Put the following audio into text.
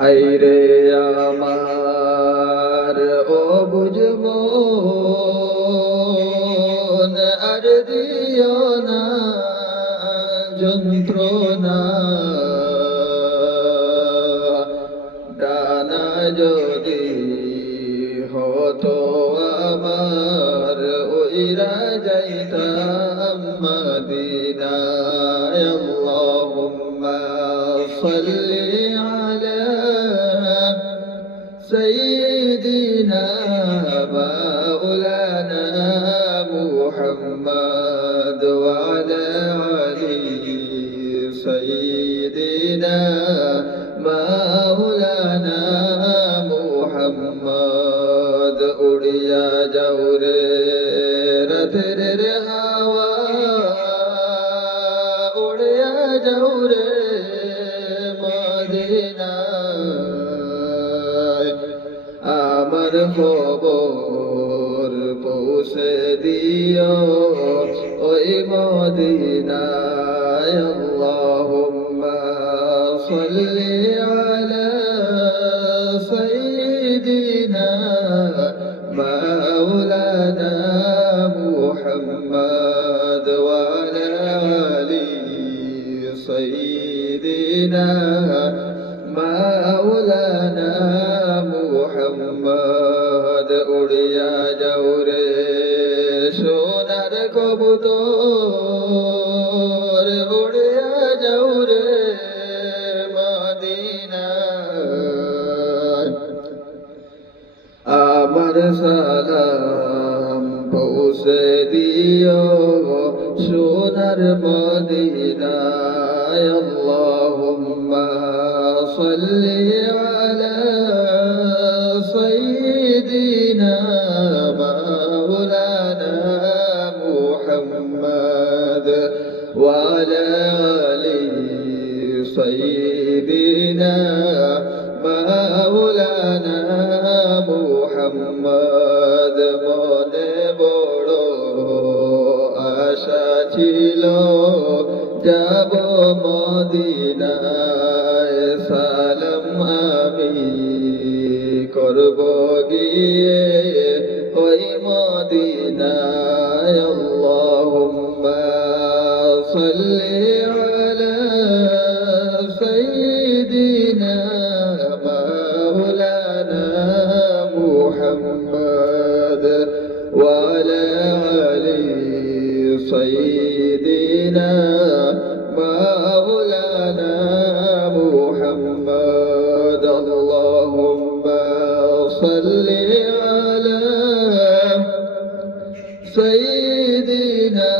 হায়রে আমার ও বুঝবো আর দিও না যন্ত্রণা, ডানা যদি হতো আমার উইরা যাইতাম মদিনায়। আল্লাহুম্মা সাল্লি আলা সাইয়্যিদিনা মাওলানা মুহাম্মদ ওয়া আলা আলি সাইয়্যিদিনা মাওলানা মুহাম্মদ। উড়িয়া যাও রে রাতের হাওয়া, উড়িয়া যাও রে মদিনায়। আমার খবর পৌঁছে দিও ওই মদিনায়। আল্লাহুম্মা সাল্লি আলা সাইয়্যিদিনা মাওলানা মুহাম্মদ ওয়া আলা আলি সাইয়্যিদিনা মাওলানা মুহাম্মদ। উড়িয়া যাও রে সোনার কবুতর, উড়িয়া যাও রে মদিনায়। আমার সালাম পৌঁছে দিও সোনার মদিনায়। আল্লাহুম্মা সাল্লি আলা সাইয়্যিদিনা মাওলানা মুহাম্মদ ওয়া আলা আলি সাইয়্যিদিনা মাওলানা মুহাম্মদ। মনে বড় আশা ছিল যাব মদিনায়, সালাম আমি করব গিয়ে ওই মদিনায়। আল্লাহুম্মা সাল্লি আলা সাইয়্যিদিনা মাওলানা মুহাম্মদ ওয়া আলা আলি সাইয়্যিদিনা মাওলানা মুহাম্মদ। আল্লাহুম্মা সাল্লি আলা সাইয়্যিদিনা